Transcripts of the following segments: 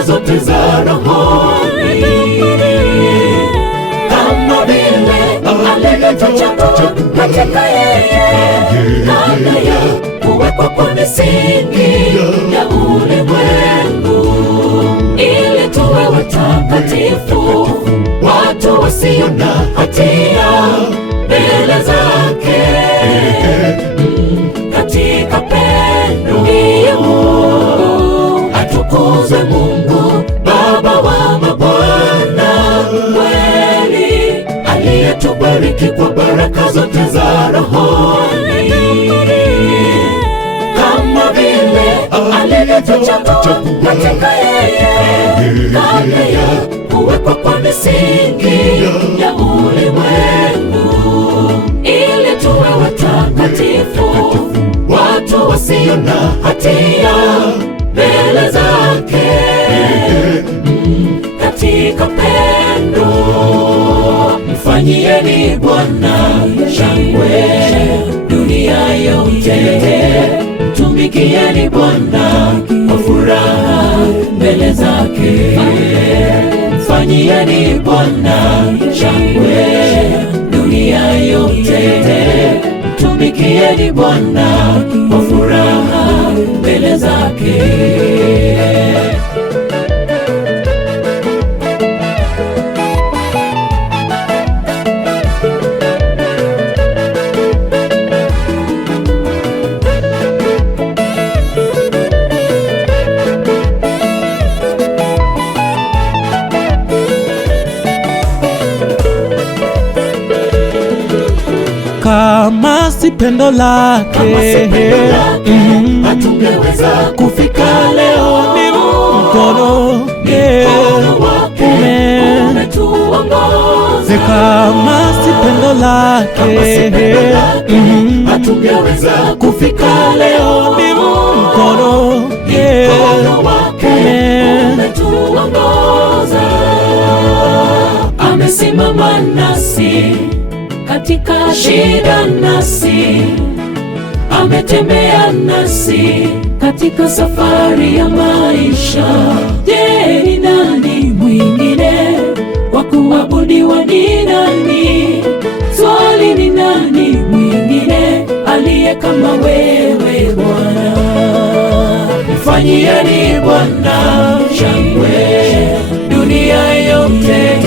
baraka zote za rohoni, kama vile alivyotuchagua katika yeye kabla ya kuwekwa kwa misingi ya ulimwengu, ili tuwe watakatifu, watu wasio na hatia mbele zake. Katika pendo atukuzwe Mungu Baba wa mabwana, kweli aliyetubariki kwa baraka zote za rohoni, kama vile alivyotuchagua katika yeye kabla ya kuwekwa kwa misingi ya ulimwengu, ili tuwe watakatifu, watu wasio na hatia mbele zake. Katika pendo mfanyieni Bwana shangwe dunia yote, mtumikieni Bwana kwa furaha mbele zake. Mfanyieni Bwana shangwe dunia yote, mtumikieni Bwana kwa furaha mbele zake. Kama si pendo lake hatungeweza kufika leo. Ni mkono wake umetuongoza. Kama si pendo lake hatungeweza kufika leo. Ni mkono wake umetuongoza. Amesimama nasi katika shida, nasi ametembea nasi katika safari ya maisha. Je, ni nani mwingine wa kuabudiwa? Ni nani? Swali, ni nani mwingine aliye kama wewe Bwana? Mfanyieni Bwana shangwe dunia yote,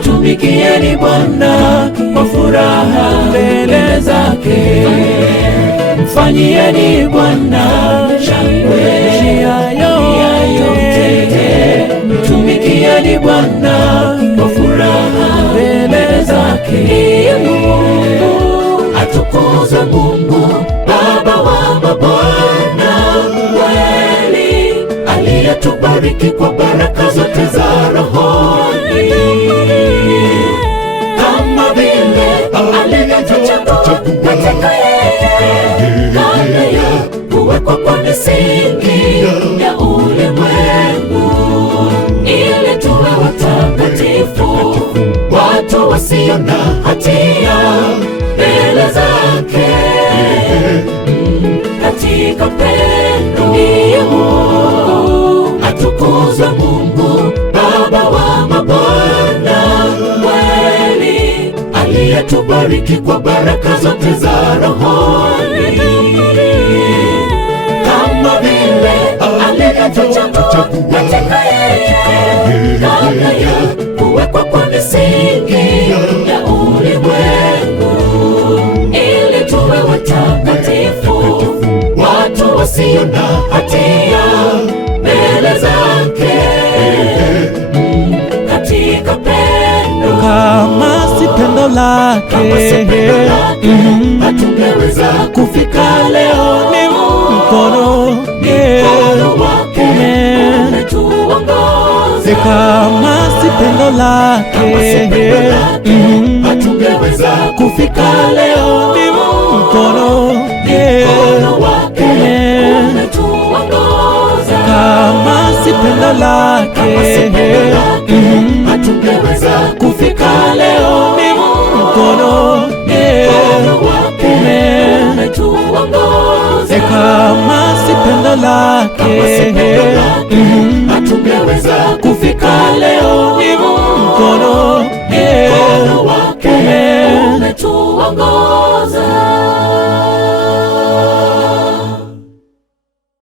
mtumikieni Bwana kwa furaha mbele zake. Mfanyieni Bwana shangwe dunia yote, mtumikieni Bwana kwa furaha mbele zake. Mungu atukuzwe, Mungu Baba wa mabwana, kweli aliyetubariki kwa baraka zote za rohoni, kama vile alivyotuchagua katika yeye kabla ya kuwekwa kwa misingi ya ulimwengu, ili tuwe watakatifu, watu wasio na hatia mbele zake. Katika pendo atukuzwe Mungu Baba wa mabwana, kweli aliyetubariki kwa baraka zote za rohoni, kama vile alivyotuchagua katika yeye kabla ya kuwekwa kwa misingi ya ulimwengu, ili tuwe watakatifu, watu wasio na hatia mbele zake. Katika pendo, kama si pendo lake hatungeweza kufika leo. Ni mkono wake umetuongoza. Kama si pendo lake hatungeweza kufika leo. Ni mkono wake umetuongoza. Kama si pendo lake hatungeweza kufika leo. Ni mkono wake umetuongoza. kama si pendo lake